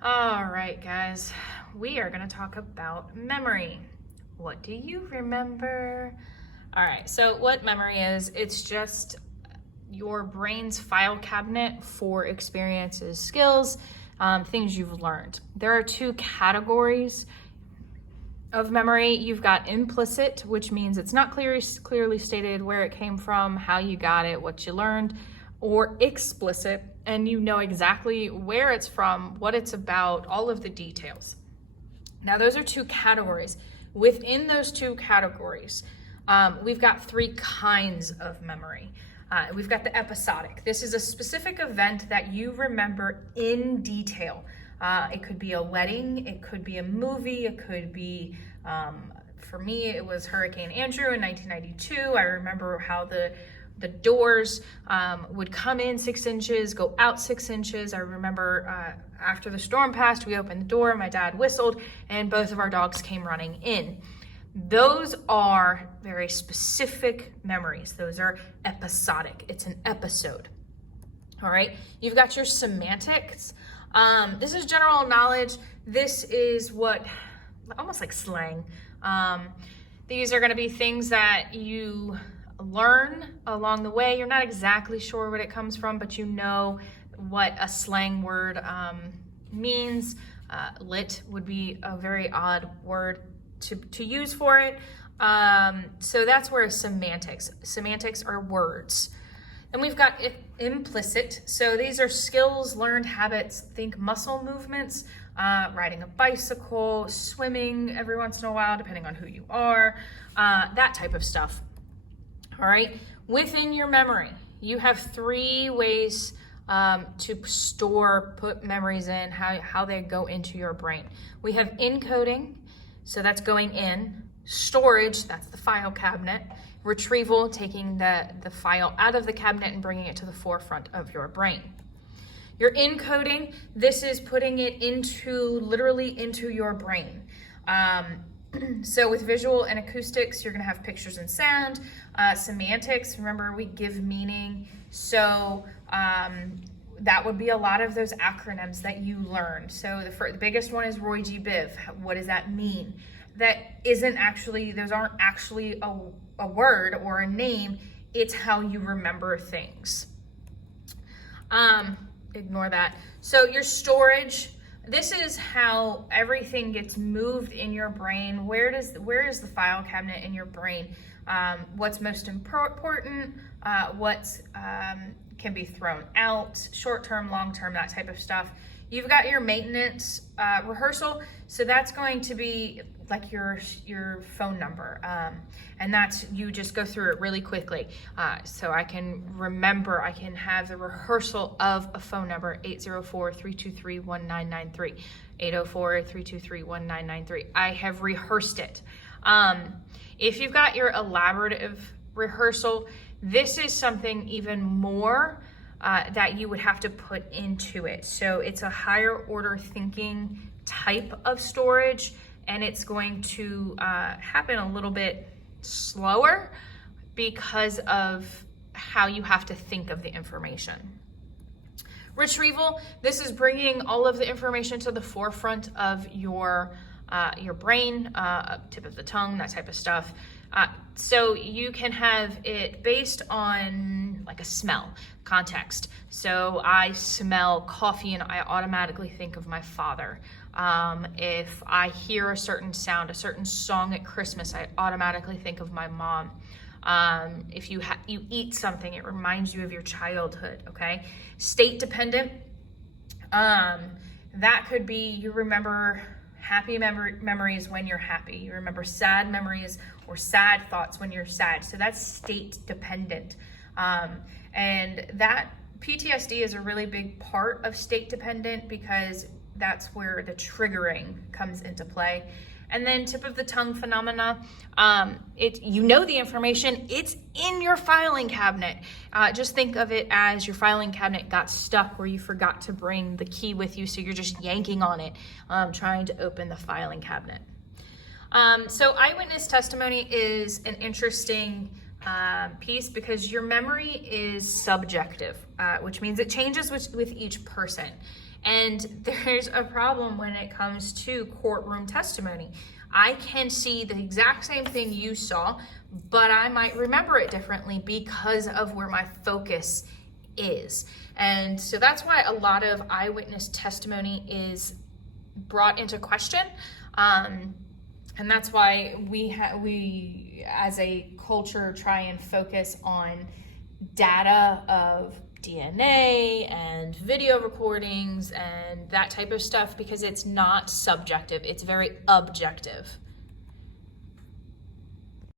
All right, guys, we are going to talk about memory. What do you remember? All right, so what memory is, it's just your brain's file cabinet for experiences, skills, things you've learned. There are two categories of memory. You've got implicit, which means it's not clearly stated where it came from, how you got it, what you learned, or explicit, and you know exactly where it's from, what it's about, all of the details. Now, those are two categories. Within those two categories, we've got three kinds of memory. We've got the episodic. This is a specific event that you remember in detail. It could be a wedding, it could be a movie, it could be, for me, it was Hurricane Andrew in 1992. I remember how the doors would come in 6 inches, go out 6 inches. I remember after the storm passed, we opened the door, my dad whistled, and both of our dogs came running in. Those are very specific memories. Those are episodic. It's an episode. All right. You've got your semantics. This is general knowledge. This is what, almost like slang. These are going to be things that you learn along the way. You're not exactly sure what it comes from, but you know what a slang word means. Lit would be a very odd word to use for it. So that's where semantics are words. And we've got implicit. So these are skills, learned habits, think muscle movements, riding a bicycle, swimming every once in a while, depending on who you are, that type of stuff. All right. Within your memory, you have 3 ways to put memories in, how they go into your brain. We have encoding, so that's going in. Storage, that's the file cabinet. Retrieval, taking the file out of the cabinet and bringing it to the forefront of your brain. Your encoding, this is putting it literally into your brain. So with visual and acoustics, you're going to have pictures and sound. Semantics, remember we give meaning. So that would be a lot of those acronyms that you learned. So the biggest one is Roy G. Biv. What does that mean? Those aren't actually a word or a name. It's how you remember things. Ignore that. So your storage, this is how everything gets moved in your brain. Where is the file cabinet in your brain? What's most important? What can be thrown out? Short-term, long-term, that type of stuff. You've got your maintenance, rehearsal. So that's going to be like your phone number. And that's, you just go through it really quickly. So I can have the rehearsal of a phone number, 804-323-1993, 804-323-1993. I have rehearsed it. If you've got your elaborative rehearsal, this is something even more that you would have to put into it. So it's a higher order thinking type of storage, and it's going to happen a little bit slower because of how you have to think of the information. Retrieval, this is bringing all of the information to the forefront of your brain, tip of the tongue, that type of stuff. So you can have it based on like a smell, context. So I smell coffee and I automatically think of my father. If I hear a certain sound, a certain song at Christmas, I automatically think of my mom. If you eat something, it reminds you of your childhood, okay? State dependent, that could be you remember happy memories when you're happy. You remember sad memories or sad thoughts when you're sad. So that's state dependent. And that PTSD is a really big part of state dependent because that's where the triggering comes into play. And then tip of the tongue phenomena, you know the information, it's in your filing cabinet. Just think of it as your filing cabinet got stuck where you forgot to bring the key with you, so you're just yanking on it, trying to open the filing cabinet. So eyewitness testimony is an interesting piece because your memory is subjective, which means it changes with each person. And there's a problem when it comes to courtroom testimony. I can see the exact same thing you saw, but I might remember it differently because of where my focus is. And so that's why a lot of eyewitness testimony is brought into question. And that's why we as a culture try and focus on data of DNA and video recordings and that type of stuff, because it's not subjective, it's very objective.